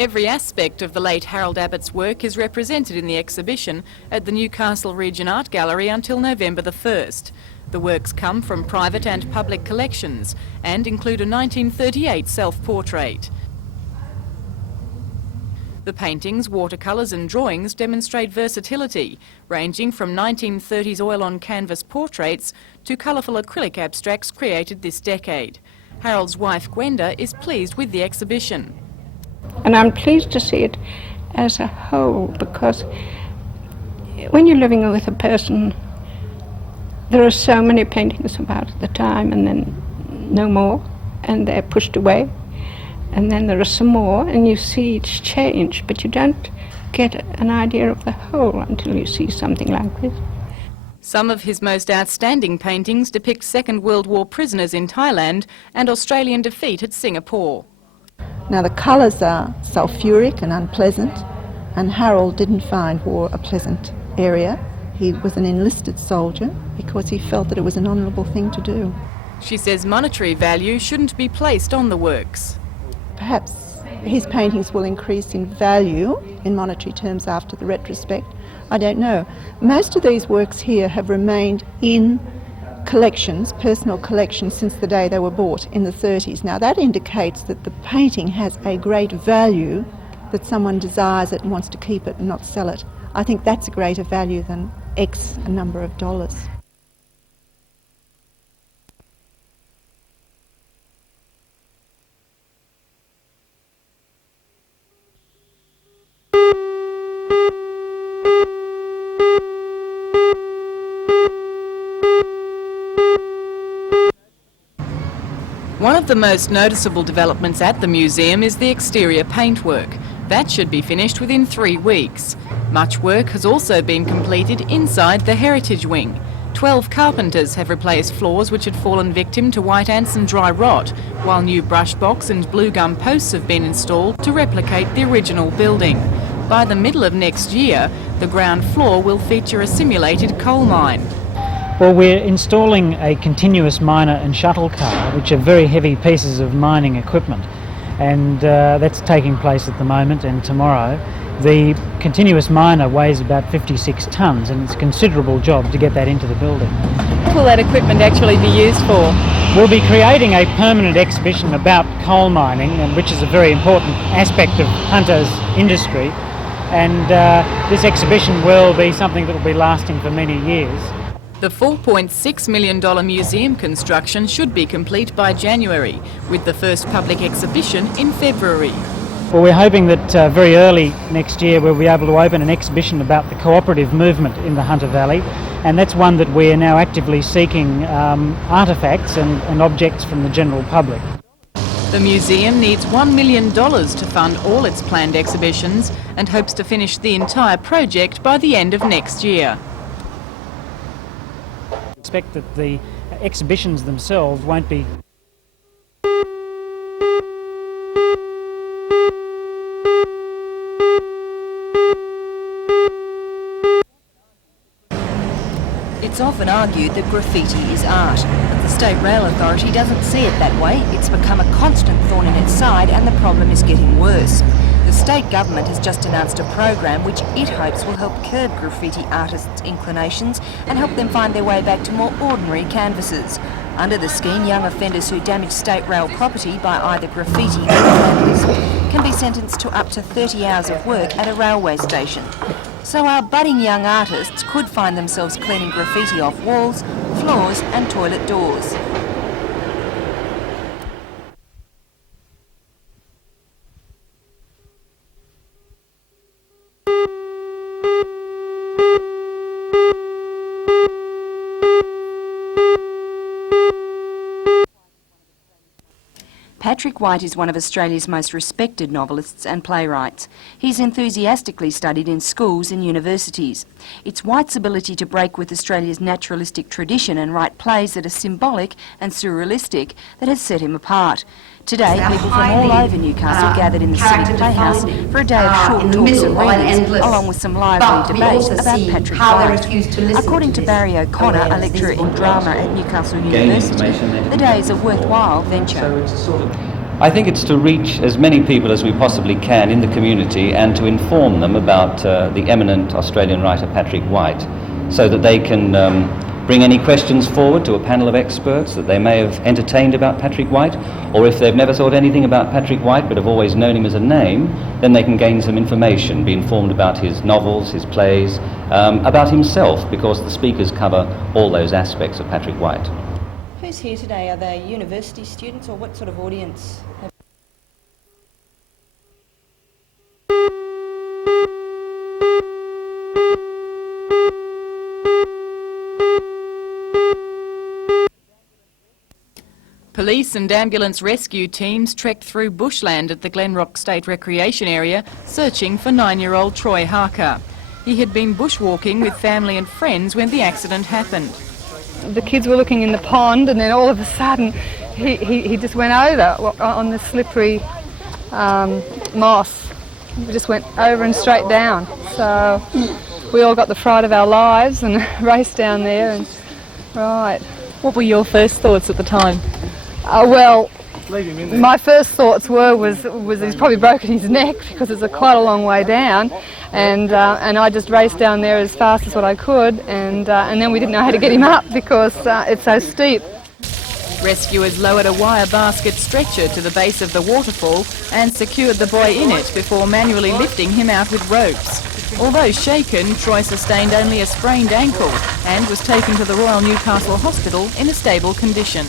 Every aspect of the late Harold Abbott's work is represented in the exhibition at the Newcastle Region Art Gallery until November the 1st. The works come from private and public collections and include a 1938 self-portrait. The paintings, watercolours and drawings demonstrate versatility, ranging from 1930s oil-on-canvas portraits to colourful acrylic abstracts created this decade. Harold's wife Gwenda is pleased with the exhibition. And I'm pleased to see it as a whole, because when you're living with a person, there are so many paintings about at the time and then no more, and they're pushed away. And then there are some more, and you see each change, but you don't get an idea of the whole until you see something like this. Some of his most outstanding paintings depict Second World War prisoners in Thailand and Australian defeat at Singapore. Now the colours are sulphuric and unpleasant, and Harold didn't find war a pleasant area. He was an enlisted soldier because he felt that it was an honourable thing to do. She says monetary value shouldn't be placed on the works. Perhaps his paintings will increase in value in monetary terms after the retrospect. I don't know. Most of these works here have remained in collections, personal collections, since the day they were bought in the 30s. Now that indicates that the painting has a great value, that someone desires it and wants to keep it and not sell it. I think that's a greater value than X number of dollars. One of the most noticeable developments at the museum is the exterior paintwork. That should be finished within 3 weeks. Much work has also been completed inside the heritage wing. 12 carpenters have replaced floors which had fallen victim to white ants and dry rot, while new brush box and blue gum posts have been installed to replicate the original building. By the middle of next year, the ground floor will feature a simulated coal mine. Well, we're installing a continuous miner and shuttle car, which are very heavy pieces of mining equipment, and that's taking place at the moment and tomorrow. The continuous miner weighs about 56 tonnes, and it's a considerable job to get that into the building. What will that equipment actually be used for? We'll be creating a permanent exhibition about coal mining, which is a very important aspect of Hunter's industry, and this exhibition will be something that will be lasting for many years. The $4.6 million museum construction should be complete by January, with the first public exhibition in February. Well, we're hoping that very early next year we'll be able to open an exhibition about the cooperative movement in the Hunter Valley, and that's one that we're now actively seeking artefacts and objects from the general public. The museum needs $1 million to fund all its planned exhibitions and hopes to finish the entire project by the end of next year. Expect that the exhibitions themselves won't be It's often argued that graffiti is art, but the State Rail Authority doesn't see it that way. It's become a constant thorn in its side, and the problem is getting worse. The state government has just announced a program which it hopes will help curb graffiti artists' inclinations and help them find their way back to more ordinary canvases. Under the scheme, young offenders who damage state rail property by either graffiti or vandalism can be sentenced to up to 30 hours of work at a railway station. So our budding young artists could find themselves cleaning graffiti off walls, floors and toilet doors. Patrick White is one of Australia's most respected novelists and playwrights. He's enthusiastically studied in schools and universities. It's White's ability to break with Australia's naturalistic tradition and write plays that are symbolic and surrealistic that has set him apart. Today, people from all over Newcastle gathered in the Civic Playhouse for a day of short talks and readings, along with some lively debate about Patrick White. According to Barry O'Connor, a lecturer in drama at Newcastle University, the day is a worthwhile venture. I think it's to reach as many people as we possibly can in the community and to inform them about the eminent Australian writer Patrick White, so that they can bring any questions forward to a panel of experts that they may have entertained about Patrick White, or if they've never thought anything about Patrick White but have always known him as a name, then they can gain some information, be informed about his novels, his plays, about himself, because the speakers cover all those aspects of Patrick White. Who's here today? Are they university students or what sort of audience? Police and ambulance rescue teams trekked through bushland at the Glenrock State Recreation Area searching for 9-year-old Troy Harker. He had been bushwalking with family and friends when the accident happened. The kids were looking in the pond, and then all of a sudden he just went over on the slippery moss. He just went over and straight down. So we all got the fright of our lives and raced down there. And right. What were your first thoughts at the time? Well, my first thoughts was he's probably broken his neck because it's quite a long way down, and I just raced down there as fast as what I could, and then we didn't know how to get him up because it's so steep. Rescuers lowered a wire basket stretcher to the base of the waterfall and secured the boy in it before manually lifting him out with ropes. Although shaken, Troy sustained only a sprained ankle and was taken to the Royal Newcastle Hospital in a stable condition.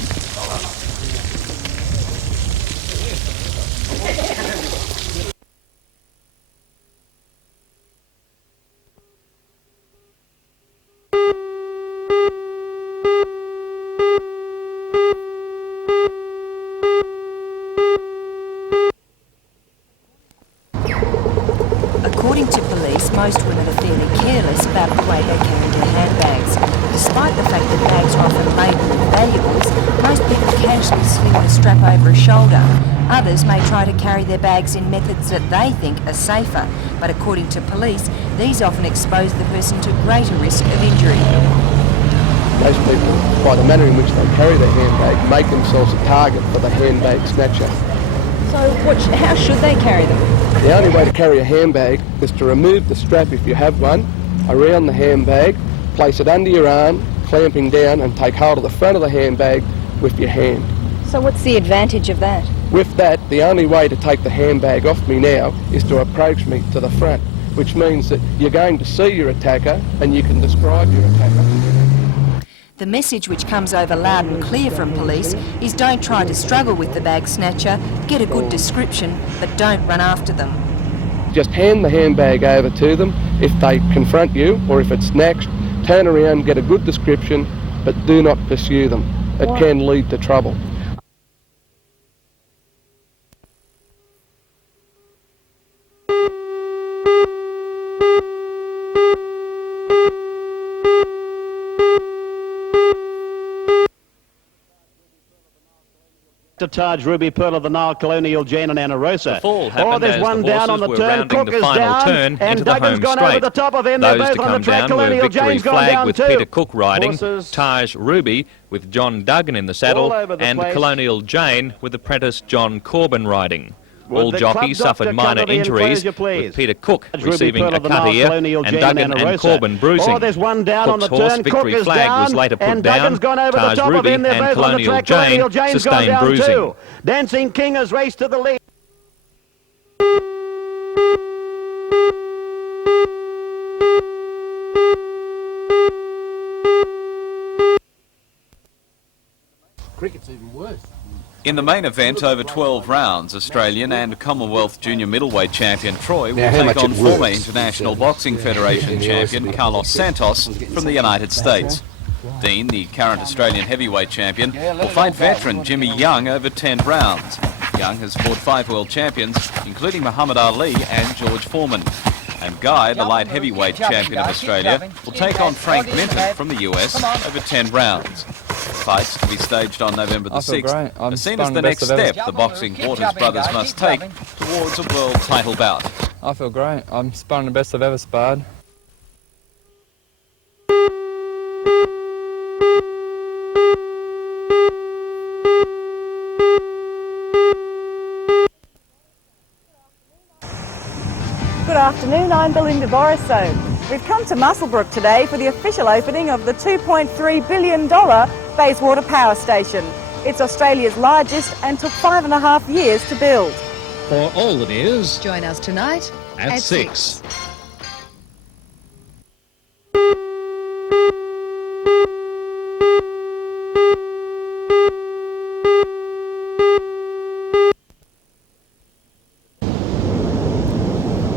According to police, most women are fairly careless about the way they carry their handbags. Despite the fact that bags are often laden with valuables, most people casually sling the strap over a shoulder. Others may try to carry their bags in methods that they think are safer, but according to police, these often expose the person to greater risk of injury. Most people, by the manner in which they carry their handbag, make themselves a target for the handbag snatcher. So how should they carry them? The only way to carry a handbag is to remove the strap, if you have one, around the handbag, place it under your arm, clamping down, and take hold of the front of the handbag with your hand. So what's the advantage of that? With that, the only way to take the handbag off me now is to approach me to the front, which means that you're going to see your attacker and you can describe your attacker. The message which comes over loud and clear from police is don't try to struggle with the bag snatcher, get a good description, but don't run after them. Just hand the handbag over to them. If they confront you or if it's snatched, turn around, get a good description, but do not pursue them. It can lead to trouble. Taj Ruby, Pearl of the Nile, Colonial, Jane and Anna Rosa. The fall happened there's as one the down on horses the were turn. rounding Cook the is final down, turn and into the Duggan's home gone straight. over the top of him. Those They're to both on come the track. down were Colonial Victory Jane's gone Flag down with too. Peter Cook riding, Horses Taj Ruby with John Duggan in the saddle, all over the and place. Colonial Jane with apprentice John Corbin riding. Would All the jockeys club doctor suffered come minor to the injuries, enclosure, please? with Peter Cook Taj Ruby, receiving Pearl a of the cut Nile, ear Colonial, and Jane Duggan and and Rosa. Corbin bruising. There's one down on Cook's the horse turn. Victory Cook is Flag was down, later put and down. Duggan's gone over the Taj top Ruby of him. They're and both on the Colonial track. Jane Colonial Jane's gone sustained down bruising. too. Dancing King has raced to the lead. Cricket's even worse. In the main event, over 12 rounds, Australian and Commonwealth junior middleweight champion Troy will take on former International Boxing Federation champion Carlos Santos from the United States. Dean, the current Australian heavyweight champion, will fight veteran Jimmy Young over 10 rounds. Young has fought 5 world champions, including Muhammad Ali and George Foreman. And Guy, the light heavyweight champion of Australia, will take on Frank Minton from the US over 10 rounds. The fight's to be staged on November the 6th, are seen as the next step the boxing Waters brothers must take towards a world title bout. I feel great. I'm sparring the best I've ever sparred. afternoon, I'm Belinda Borisone. We've come to Muswellbrook today for the official opening of the $2.3 billion Bayswater Power Station. It's Australia's largest and took 5.5 years to build. For all the news, join us tonight at 6.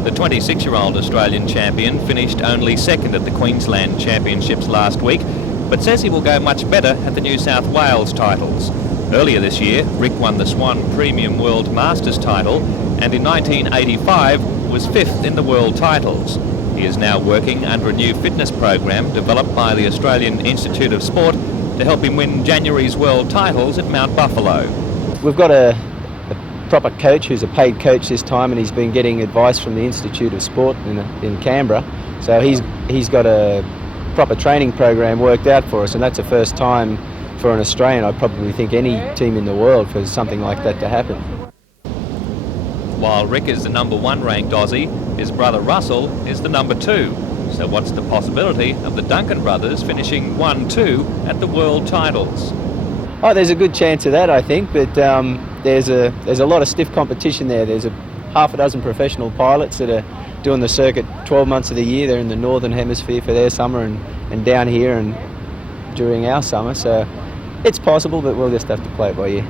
The 26-year-old Australian champion finished only second at the Queensland Championships last week, but says he will go much better at the New South Wales titles. Earlier this year, Rick won the Swan Premium World Masters title, and in 1985 was 5th in the world titles. He is now working under a new fitness program developed by the Australian Institute of Sport to help him win January's world titles at Mount Buffalo. We've got a proper coach who's a paid coach this time, and he's been getting advice from the Institute of Sport in Canberra. So he's got a proper training program worked out for us, and that's the first time for an Australian, I probably think any team in the world, for something like that to happen. While Rick is the #1 ranked Aussie, his brother Russell is the #2. So what's the possibility of the Duncan brothers finishing 1-2 at the world titles? Oh, there's a good chance of that, I think, but there's a lot of stiff competition there. There's half a dozen professional pilots that are doing the circuit 12 months of the year. They're in the northern hemisphere for their summer and down here and during our summer. So it's possible, but we'll just have to play it by ear.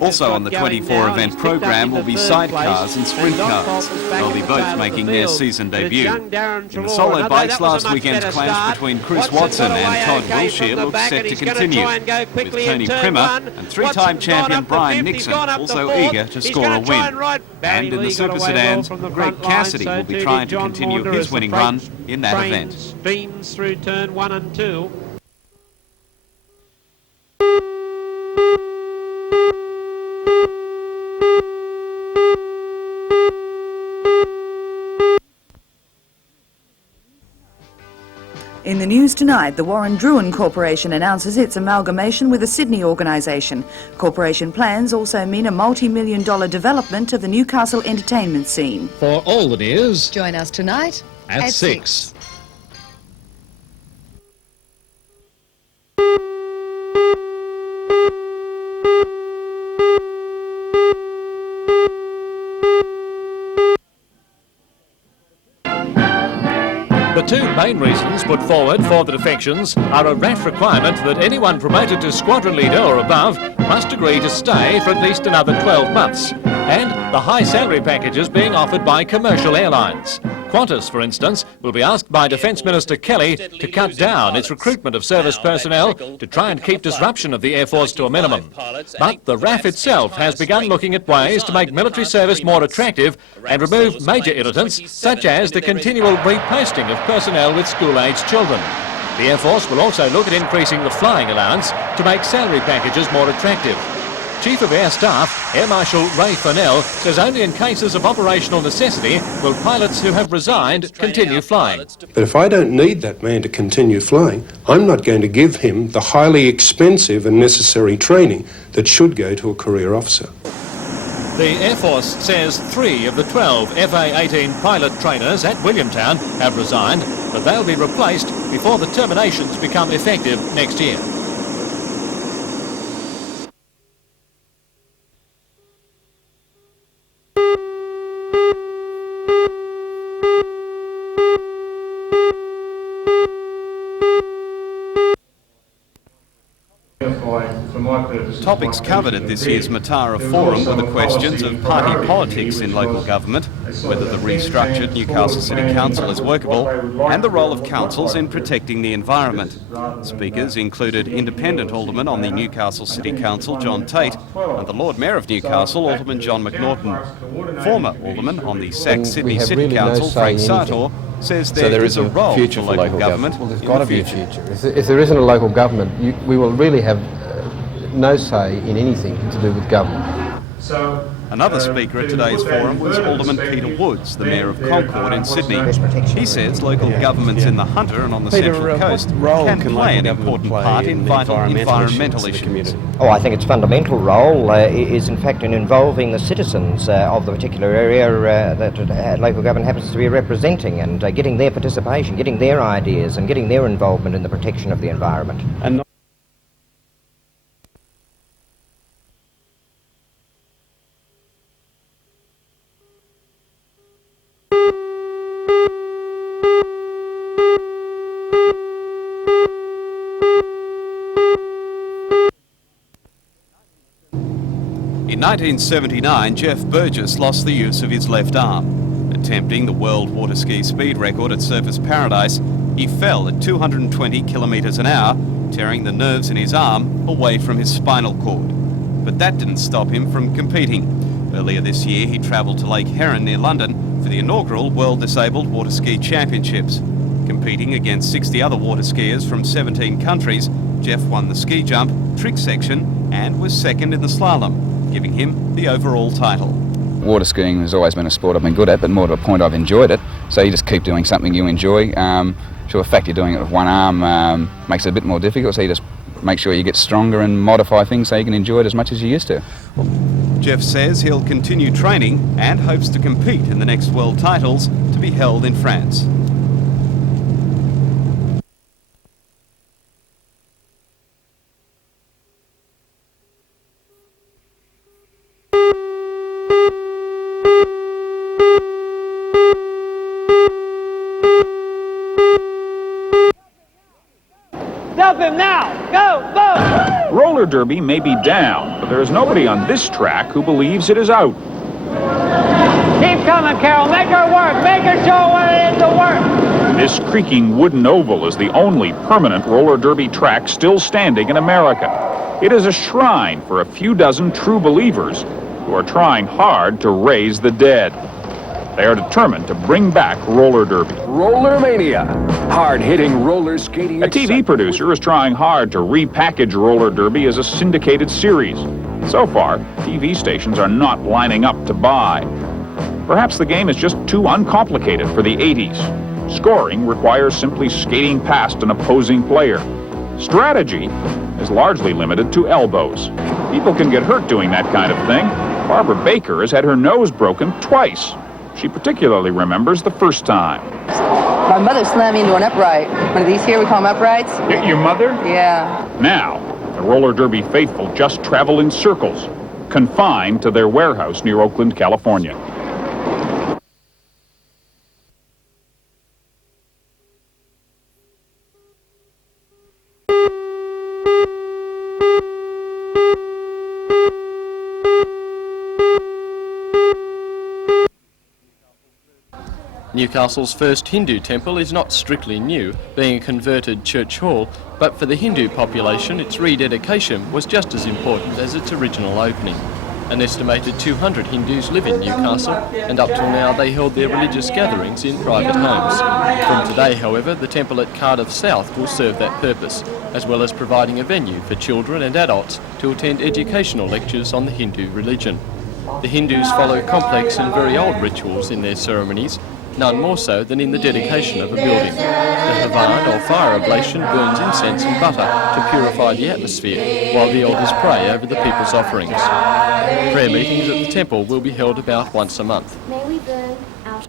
Also on the 24 event program will be sidecars and sprint cars. They'll be both making their season debut. In the solo bikes, last weekend's clash between Chris Watson and Todd Wilshire looks set to continue, with Tony Primmer and three-time champion Brian Nixon also eager to score a win. And in the super sedans, Greg Cassidy will be trying to continue his winning run in that event. Beams through turn 1 and 2. In the news tonight, the Warren Druin Corporation announces its amalgamation with a Sydney organisation. Corporation plans also mean a multi-million-dollar development of the Newcastle entertainment scene. For all the news, join us tonight at 6. The two main reasons put forward for the defections are a RAF requirement that anyone promoted to squadron leader or above must agree to stay for at least another 12 months, and the high salary packages being offered by commercial airlines. Qantas, for instance, will be asked by Defence Minister Kelly to cut down its recruitment of service personnel to try and keep disruption of the Air Force to a minimum. But the RAF itself has begun looking at ways to make military service more attractive and remove major irritants, such as the continual reposting of personnel with school-aged children. The Air Force will also look at increasing the flying allowance to make salary packages more attractive. Chief of Air Staff, Air Marshal Ray Furnell, says only in cases of operational necessity will pilots who have resigned continue flying. But if I don't need that man to continue flying, I'm not going to give him the highly expensive and necessary training that should go to a career officer. The Air Force says 3 of the 12 FA-18 pilot trainers at Williamtown have resigned, but they'll be replaced before the terminations become effective next year. Topics covered at this year's Matara Forum were the questions of party politics in local government, whether the restructured Newcastle City Council is workable, and the role of councils in protecting the environment. Speakers included Independent Alderman on the Newcastle City Council, John Tate, and the Lord Mayor of Newcastle, Alderman John McNaughton. Former Alderman on the Sac Sydney City Council, Frank Sartor, says there is a role future for local government. Well, there's got to be a future. If there isn't a local government, we will really have no say in anything to do with government. So Another speaker at today's forum was Alderman Peter Woods, the Mayor of Concord in Sydney. He says local governments in the Hunter and on the Central Coast can play an important part in vital environmental issues. Oh, I think its fundamental role is in fact in involving the citizens of the particular area that local government happens to be representing, and getting their participation, getting their ideas and getting their involvement in the protection of the environment. In 1979, Jeff Burgess lost the use of his left arm. Attempting the world water ski speed record at Surfers Paradise, he fell at 220 kilometres an hour, tearing the nerves in his arm away from his spinal cord. But that didn't stop him from competing. Earlier this year, he travelled to Lake Heron near London for the inaugural World Disabled Water Ski Championships. Competing against 60 other water skiers from 17 countries, Jeff won the ski jump, trick section and was second in the slalom, giving him the overall title. Water skiing has always been a sport I've been good at, but more to a point I've enjoyed it. So you just keep doing something you enjoy. Sure, the fact you're doing it with one arm makes it a bit more difficult, so you just make sure you get stronger and modify things so you can enjoy it as much as you used to. Jeff says he'll continue training and hopes to compete in the next world titles to be held in France. Stop him now! Go! Go! Roller derby may be down, but there is nobody on this track who believes it is out. Keep coming, Carol. Make her work. Make her show what it is to work. This creaking wooden oval is the only permanent roller derby track still standing in America. It is a shrine for a few dozen true believers who are trying hard to raise the dead. They are determined to bring back roller derby. Roller mania. Hard-hitting roller skating. A TV producer is trying hard to repackage roller derby as a syndicated series. So far, TV stations are not lining up to buy. Perhaps the game is just too uncomplicated for the 80s. Scoring requires simply skating past an opposing player. Strategy is largely limited to elbows. People can get hurt doing that kind of thing. Barbara Baker has had her nose broken twice. She particularly remembers the first time. My mother slammed me into an upright. One of these here, we call them uprights. Your mother? Yeah. Now, the roller derby faithful just travel in circles, confined to their warehouse near Oakland, California. Newcastle's first Hindu temple is not strictly new, being a converted church hall, but for the Hindu population its rededication was just as important as its original opening. An estimated 200 Hindus live in Newcastle, and up till now they held their religious gatherings in private homes. From today, however, the temple at Cardiff South will serve that purpose, as well as providing a venue for children and adults to attend educational lectures on the Hindu religion. The Hindus follow complex and very old rituals in their ceremonies, none more so than in the dedication of a building. The Havan or fire oblation burns incense and butter to purify the atmosphere, while the elders pray over the people's offerings. Prayer meetings at the temple will be held about once a month. May we burn out